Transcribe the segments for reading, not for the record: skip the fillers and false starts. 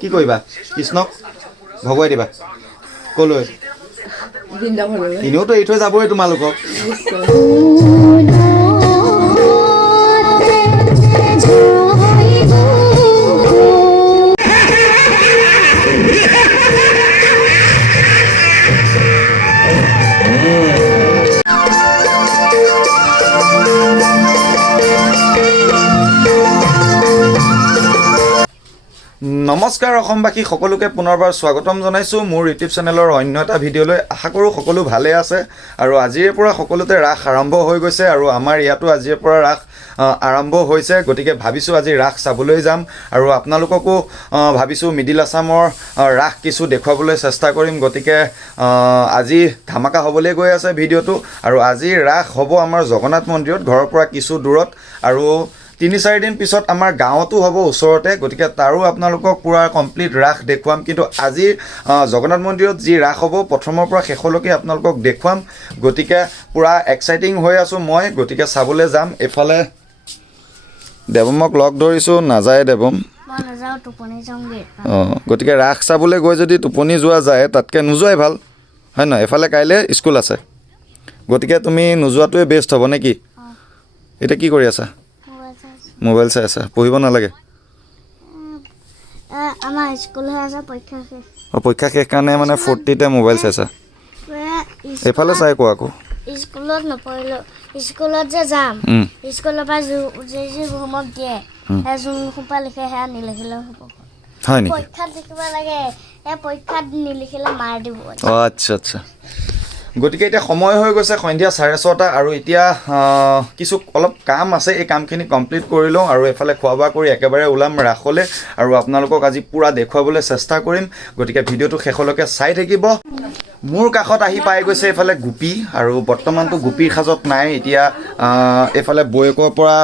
কি কৰিবা কৃষ্ণক ভগুৱাই দিবা কলৈ এনেওতো এৰি থৈ যাবই তোমালোকক নমস্কাৰ অসমবাসী সকলোকে পুনৰবাৰ স্বাগতম জনাইছোঁ মোৰ ইউটিউব চেনেলৰ অন্য এটা ভিডিঅ'লৈ আশা কৰোঁ সকলো ভালে আছে আৰু আজিৰে পৰা সকলোতে ৰাস আৰম্ভ হৈ গৈছে আৰু আমাৰ ইয়াতো আজিৰে পৰা ৰাস আৰম্ভ হৈছে গতিকে ভাবিছোঁ আজি ৰাস চাবলৈ যাম আৰু আপোনালোককো ভাবিছোঁ মিডিল আছামৰ ৰাস কিছু দেখুৱাবলৈ চেষ্টা কৰিম গতিকে আজি ধামাকা হ'বলৈ গৈ আছে ভিডিঅ'টো আৰু আজি ৰাস হ'ব আমাৰ জগন্নাথ মন্দিৰত ঘৰৰ পৰা কিছু দূৰত আৰু 3-4 দিন পিছত আমাৰ গাঁৱতো হ'ব ওচৰতে গতিকে তাৰো আপোনালোকক পুৰা কমপ্লিট ৰাস দেখুৱাম কিন্তু আজি জগন্নাথ মন্দিৰত যি ৰাস হ'ব প্ৰথমৰ পৰা শেষলৈকে আপোনালোকক দেখুৱাম গতিকে পুৰা এক্সাইটিং হৈ আছোঁ মই গতিকে চাবলৈ যাম এফালে দেৱমক লগ ধৰিছোঁ নাযায় দেৱম গতিকে ৰাস চাবলৈ গৈ যদি টোপনি যোৱা যায় তাতকৈ নোযোৱাই ভাল হয় নহয় এফালে কাইলৈ স্কুল আছে গতিকে তুমি নোযোৱাটোৱে বেষ্ট হ'ব নে কি এতিয়া কি কৰি আছা মোবাইল চাই আছা পঢ়িব নালাগে আমাৰ স্কুল হৈ আছে পৰীক্ষা শেষ পৰীক্ষা শেষ কাৰণে মানে 40তে মোবাইল চাইছা এফালে চাই কোৱা আকৌ স্কুলত নপঢ়িলোঁ স্কুলত যে যাম স্কুলৰ পৰা যি হোমৱৰ্ক দিয়ে যোন সোপা লিখে সেয়া নিলিখিলেও হ'ব হয় নেকি পৰীক্ষাত লিখিব লাগে পৰীক্ষাত নিলিখিলে মাৰ দিব আচ্ছা আচ্ছা গতিকে এতিয়া সময় হৈ গৈছে সন্ধিয়া 6:30 আৰু এতিয়া কিছু অলপ কাম আছে এই কামখিনি কমপ্লিট কৰি লওঁ আৰু এফালে খোৱা বোৱা কৰি একেবাৰে ওলাম ৰাসলৈ আৰু আপোনালোকক আজি পুৰা দেখুৱাবলৈ চেষ্টা কৰিম গতিকে ভিডিঅ'টো শেষলৈকে চাই থাকিব মোৰ কাষত আহি পাই গৈছে এফালে গোপী আৰু বৰ্তমানটো গোপীৰ সাজত নাই এতিয়া এফালে বৌয়েকৰ পৰা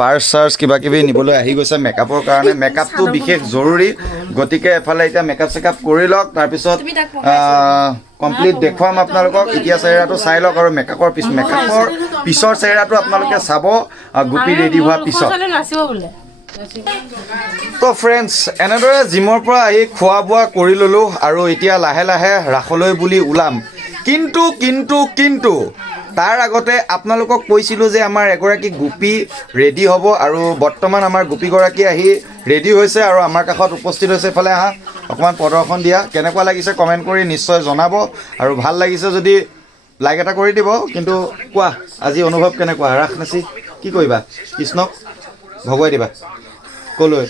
বাৰ্ছ চাৰ্ছ কিবা কিবি নিবলৈ আহি গৈছে মেকআপৰ কাৰণে মেকআপটো বিশেষ জৰুৰী গতিকে এফালে এতিয়া মেকআপ চেকআপ কৰি লওক তাৰপিছত কমপ্লিট দেখুৱাম আপোনালোকক এতিয়া চেহেৰাটো চাই লওক আৰু মেকআপৰ পিছৰ চেহেৰাটো আপোনালোকে চাব গোপী ৰেডি হোৱাৰ পিছত তো ফ্ৰেণ্ডছ এনেদৰে জিমৰ পৰা আহি খোৱা বোৱা কৰি ল'লোঁ আৰু এতিয়া লাহে লাহে ৰাসলৈ বুলি ওলাম কিন্তু তাৰ আগতে আপোনালোকক কৈছিলোঁ যে আমাৰ এগৰাকী গোপী ৰেডি হ'ব আৰু বৰ্তমান আমাৰ গোপীগৰাকী আহি ৰেডি হৈছে আৰু আমাৰ কাষত উপস্থিত হৈছে এইফালে আহা অকণমান প্ৰদৰ্শন দিয়া কেনেকুৱা লাগিছে কমেণ্ট কৰি নিশ্চয় জনাব আৰু ভাল লাগিছে যদি লাইক এটা কৰি দিব কিন্তু কোৱা আজি অনুভৱ কেনেকুৱা ৰাস নাচি কি কৰিবা কৃষ্ণক ভগুৱাই দিবা কলৈ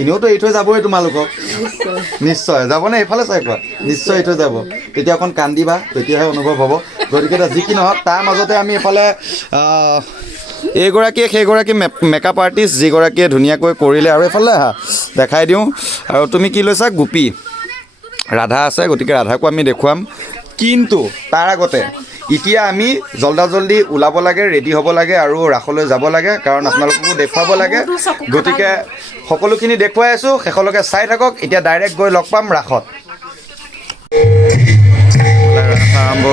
এনেওতো এৰি থৈ যাবই তোমালোকক নিশ্চয় যাবনে এইফালে চাই কোৱা নিশ্চয় এৰি থৈ যাব তেতিয়া অকণ কান্দিবা তেতিয়াহে অনুভৱ হ'ব গতিকে যি কি নহওক তাৰ মাজতে আমি এইফালে এইগৰাকীয়ে সেইগৰাকী মেকআপ আৰ্টিষ্ট যিগৰাকীয়ে ধুনীয়াকৈ কৰিলে আৰু এইফালে আহা দেখাই দিওঁ আৰু তুমি কি লৈছা গোপী ৰাধা আছে গতিকে ৰাধাকো আমি দেখুৱাম কিন্তু তাৰ আগতে এতিয়া আমি জল্দি ওলাব লাগে ৰেডি হ'ব লাগে আৰু ৰাসলৈ যাব লাগে কাৰণ আপোনালোককো দেখুৱাব লাগে গতিকে সকলোখিনি দেখুৱাই আছোঁ শেষলৈকে চাই থাকক এতিয়া ডাইৰেক্ট গৈ লগ পাম ৰাসত আৰম্ভ